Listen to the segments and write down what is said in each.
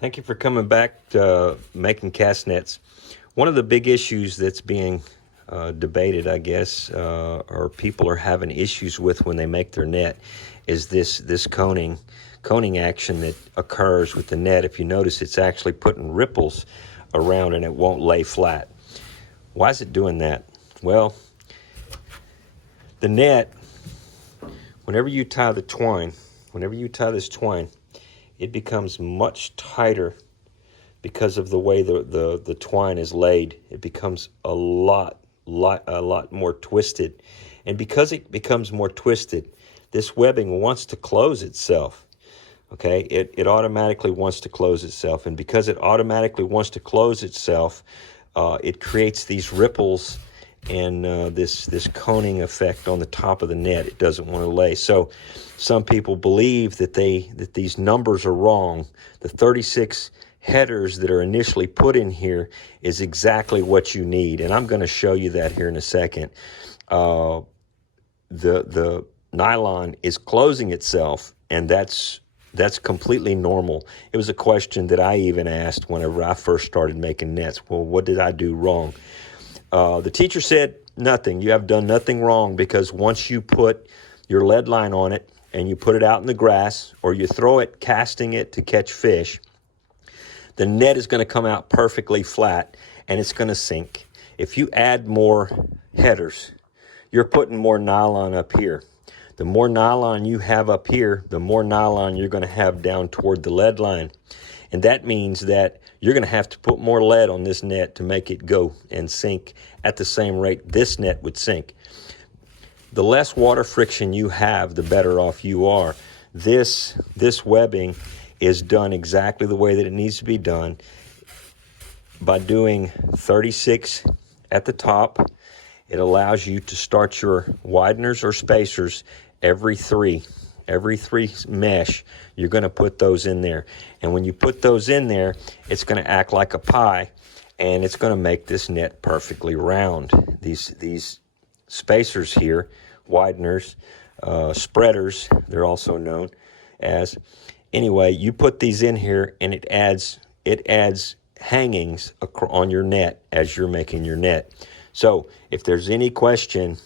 Thank you for coming back to making cast nets. One of the big issues that's being debated, I guess, or people are having issues with when they make their net, is this coning action that occurs with the net. If you notice, it's actually putting ripples around and it won't lay flat. Why is it doing that? Well, the net, whenever you tie this twine, it becomes much tighter because of the way the twine is laid. It becomes a lot more twisted. And because it becomes more twisted, this webbing wants to close itself. Okay, it automatically wants to close itself. And because it automatically wants to close itself, it creates these ripples and this coning effect on the top of the net. It doesn't want to lay. So some people believe that these numbers are wrong. The 36 headers that are initially put in here is exactly what you need, and I'm going to show you that here in a second. The nylon is closing itself, and that's completely normal. It was a question that I even asked whenever I first started making nets. Well, what did I do wrong? The teacher said, nothing. You have done nothing wrong, because once you put your lead line on it and you put it out in the grass, or you throw it casting it to catch fish, the net is going to come out perfectly flat and it's going to sink. If you add more headers, you're putting more nylon up here. The more nylon you have up here, the more nylon you're going to have down toward the lead line. And that means that you're going to have to put more lead on this net to make it go and sink at the same rate this net would sink. The less water friction you have, the better off you are. This webbing is done exactly the way that it needs to be done. By doing 36 at the top, it allows you to start your wideners or spacers every three mesh. You're going to put those in there, and when you put those in there, it's going to act like a pie, and it's going to make this net perfectly round. These spacers here, wideners, spreaders, they're also known as. Anyway, you put these in here, and it adds hangings on your net as you're making your net. So if there's any question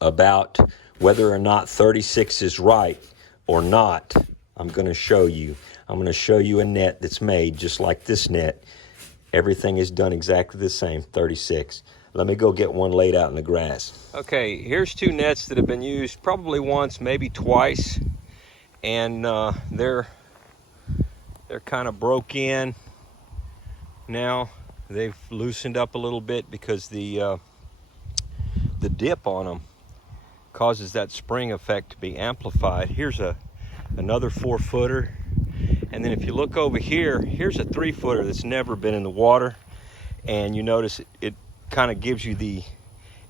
about whether or not 36 is right or not, I'm going to show you. I'm going to show you a net that's made just like this net. Everything is done exactly the same, 36. Let me go get one laid out in the grass. Okay, here's two nets that have been used probably once, maybe twice, and they're kind of broke in now. They've loosened up a little bit because the dip on them causes that spring effect to be amplified. Here's another 4-footer, and then if you look over here, here's a 3-footer that's never been in the water, and you notice it kind of gives you the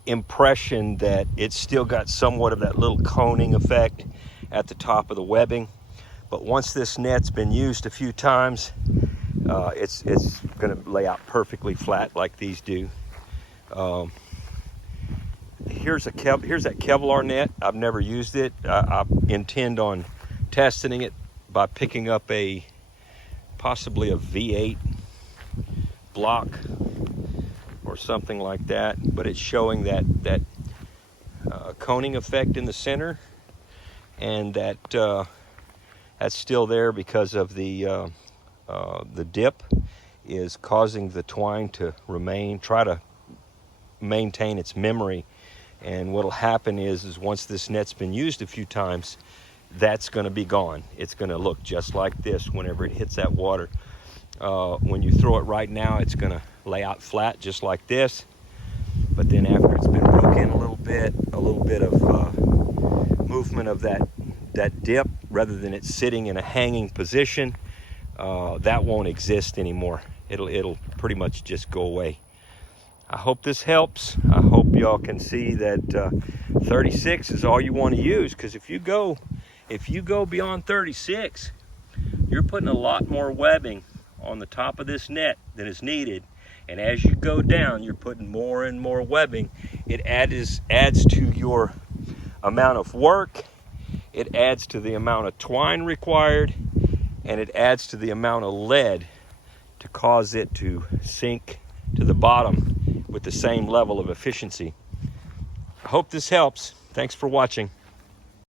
impression that it's still got somewhat of that little coning effect at the top of the webbing. But once this net's been used a few times, it's going to lay out perfectly flat like these do. Here's that Kevlar net. I've never used it. I intend on testing it by picking up possibly a V8 block or something like that. But it's showing that coning effect in the center, and that's still there because of the dip is causing the twine to try to maintain its memory. And what'll happen is once this net's been used a few times, that's going to be gone. It's going to look just like this whenever it hits that water. When you throw it right now, it's going to lay out flat just like this. But then after it's been broke in a little bit of movement of that dip, rather than it sitting in a hanging position, that won't exist anymore. It'll pretty much just go away. I hope this helps. I hope y'all can see that 36 is all you want to use, because if you go beyond 36, you're putting a lot more webbing on the top of this net than is needed. And as you go down, you're putting more and more webbing. It adds to your amount of work. It adds to the amount of twine required, and it adds to the amount of lead to cause it to sink to the bottom with the same level of efficiency. I hope this helps. Thanks for watching.